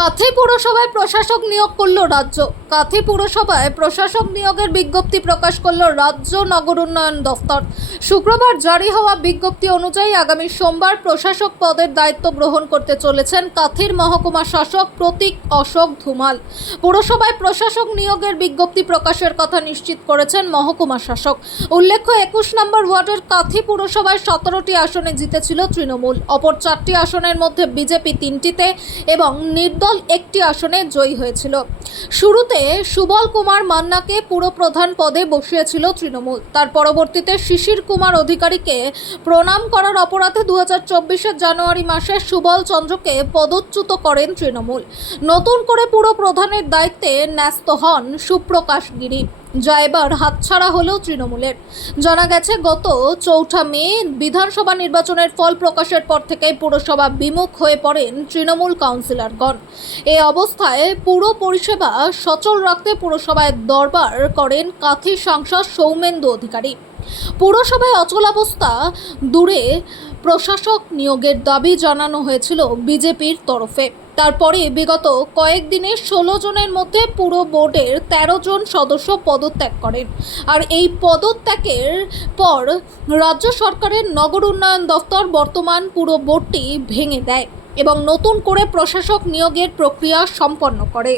কাথি পুরসভায় প্রশাসক নিয়োগ করল রাজ্য। কাথি পুরসভায় প্রশাসক নিয়োগের বিজ্ঞপ্তি প্রকাশ করল রাজ্য নগর উন্নয়ন দফতর। শুক্রবার জারি হওয়া বিজ্ঞপ্তি অনুযায়ী আগামী সোমবার প্রশাসক পদের দায়িত্ব গ্রহণ করতে চলেছেন কাথির মহকুমা শাসক প্রতীক অশোক ধুমাল। পুরসভায় প্রশাসক নিয়োগের বিজ্ঞপ্তি প্রকাশের কথা নিশ্চিত করেছেন মহকুমা শাসক। উল্লেখ্য 21 নম্বর ওয়ার্ডের কাথি পুরসভায় 17টি আসনে জিতেছিল তৃণমূল। অপর 4টি আসনের মধ্যে বিজেপি 3টিতে এবং নির্দল একটি আসনে জয়ী হয়েছিল। শুরুতে সুবল কুমার মান্নাকে পুরপ্রধান পদে বসিয়েছিল তৃণমূল। তার পরবর্তীতে শিশির কুমার অধিকারীকে প্রণাম করার অপরাধে 2024 জানুয়ারি মাসে সুবল চন্দ্রকে পদচ্যুত করেন তৃণমূল। নতুন করে পুরপ্রধানের দায়িত্বে ন্যস্ত হন সুপ্রকাশ গিরি, যা এবার হাতছাড়া হলেও তৃণমূলের। জানা গেছে গত 4 মে বিধানসভা নির্বাচনের ফল প্রকাশের পর থেকেই পুরসভা বিমুখ হয়ে পড়েন তৃণমূল কাউন্সিলরগণ। এই অবস্থায় পুর পরিষেবা সচল রাখতে পুরসভায় দরবার করেন কাথি সাংসদ সৌমেন্দু অধিকারী। পুরসভায় অচলাবস্থা দূরে প্রশাসক নিয়োগের দাবি জানানো হয়েছিল বিজেপির তরফে। তারপরে বিগত কয়েকদিনে 16 জনের মধ্যে পুরো বোর্ডের 13 জন সদস্য পদত্যাগ করেন। আর এই পদত্যাগের পর রাজ্য সরকারের নগর উন্নয়ন দফতর বর্তমান পুরো বোর্ডটি ভেঙে দেয় এবং নতুন করে প্রশাসক নিয়োগের প্রক্রিয়া সম্পন্ন করে।